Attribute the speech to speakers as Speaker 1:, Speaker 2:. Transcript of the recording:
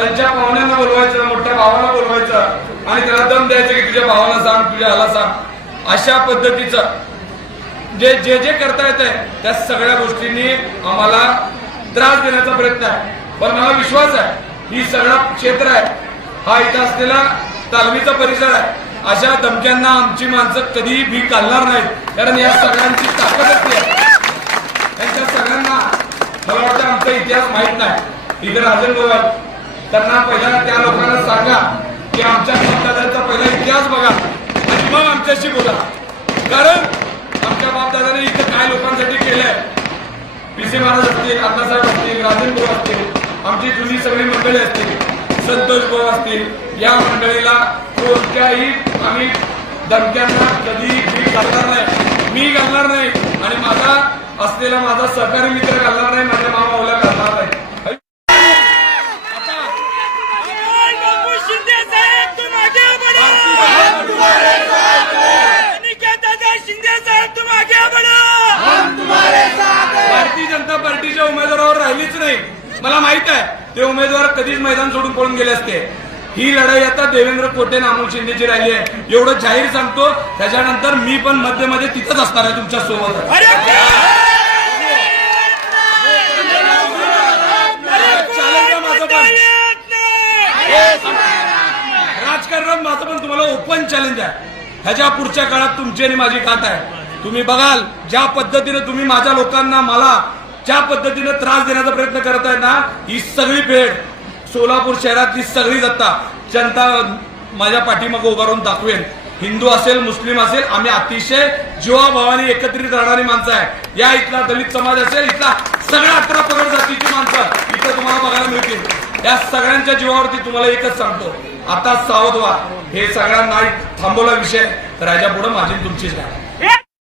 Speaker 1: त्यांच्या पाहुण्यांना बोलवायचं मोठ्या भावाला बोलवायचं आणि त्याला दम द्यायचं की तुझ्या भावाला सांग तुझ्या आला सांग. अशा पद्धतीचं. जे जे जे करता येत आहे त्या सगळ्या गोष्टींनी आम्हाला त्रास देण्याचा प्रयत्न आहे. पण मला विश्वास आहे ही सगळा क्षेत्र आहे. हा इथं असलेला तालमीचा परिसर आहे. अशा धमक्यांना आमची माणसं कधीही भीक घालणार नाहीत. कारण या सगळ्यांची ताकदच असते. त्यांच्या सगळ्यांना मला वाटतं आमचा इतिहास माहीत नाही. इथे राजन गोवाल त्यांना पहिल्यांदा त्या लोकांना सांगा की आमच्या बापदादांचा पहिला इतिहास बघा आणि मग आमच्याशी बोला. कारण आमच्या बापदादाने इथं काय लोकांसाठी केलंय? पीसी महाराज असतील अण्णासाहेब असतील राजेंद्र भाऊ असतील आमची जुनी सगळी मंडळी असतील संतोष भाऊ असतील या मंडळीला कोणत्याही आम्ही दमक्यांना कधी मी घालणार नाही. मी घालणार नाही आणि माझा असलेला माझा सहकारी मित्र घालणार नाही पार्टीच्या उमेदवारावर राहिलीच नाही. मला माहीत आहे ते उमेदवार कधीच मैदान सोडून पळून गेले असते. ही लढाई आता देवेंद्र कोटे अमोल शिंदेची राहिली आहे. एवढं जाहीर सांगतो त्याच्यानंतर मी पण मध्ये मध्ये तिथंच असणार आहे तुमच्यासोबत. राजकारणात माझं पण? तुम्हाला ओपन चॅलेंज आहे. ह्याच्या पुढच्या काळात तुमची आणि माझी खात आहे. तुम्ही बघाल ज्या पद्धतीने तुम्ही माझ्या लोकांना मला ज्या पद्धतीने त्रास देण्याचा प्रयत्न करत आहेत ना ही सगळी भेट सोलापूर शहरातली सगळी जत्ता जनता माझ्या पाठीमागे उभारून दाखवेन. हिंदू असेल मुस्लिम असेल आम्ही अतिशय जीवाभावाने एकत्रित राहणारी माणसं आहे. या इथला दलित समाज असेल इथला सगळ्या अठरा पगड जातीची माणसं इथं तुम्हाला बघायला मिळतील. या सगळ्यांच्या जीवावरती तुम्हाला एकच सांगतो. आता सावध व्हा. हे सगळ्यांना थांबवला विषय. तर पुढे माझी तुमचीच राहणार.